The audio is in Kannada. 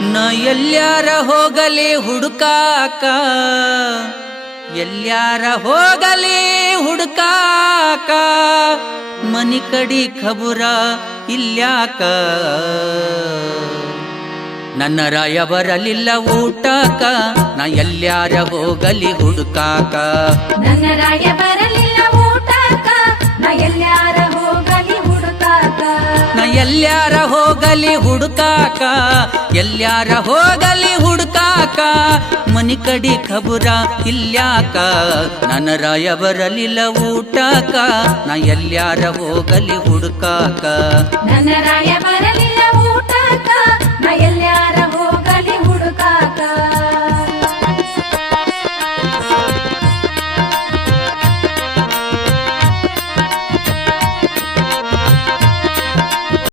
ನ ಎಲ್ಲ್ಯಾರ ಹೋಗಲಿ ಹುಡುಕಾಕ, ಎಲ್ಲ್ಯಾರ ಹೋಗಲಿ ಹುಡುಕಾಕ, ಮನಿ ಕಡಿ ಖಬುರ ಇಲ್ಯಾಕ. ನನ್ನ ರಾಯ ಬರಲಿಲ್ಲ ಊಟಕ, ನಾ ಎಲ್ಲ್ಯಾರ ಹೋಗಲಿ ಹುಡುಕಾಕ. ನನ್ನ ರಾಯ ಬರಲಿಲ್ಲ ಊಟಕ, ನಾ ಎಲ್ಲ್ಯಾರ ಹೋಗಲಿ ಹುಡುಕಾಕ. ನಾ ಎಲ್ಲ್ಯಾರ ಹೋಗಲಿ ಹುಡುಕಾಕ, ಎಲ್ಲ್ಯಾರ ಹೋಗಲಿ ಹುಡುಕಾಕ, ಮನಿ ಕಡಿ ಖಬುರ ಇಲ್ಯಾಕ. ನನ್ನ ರಾಯ ಬರಲಿಲ್ಲ ಊಟಕ, ನಾ ಎಲ್ಲ್ಯಾರ ಹೋಗಲಿ ಹುಡುಕಾಕ. ನನ್ನ ರಾಯ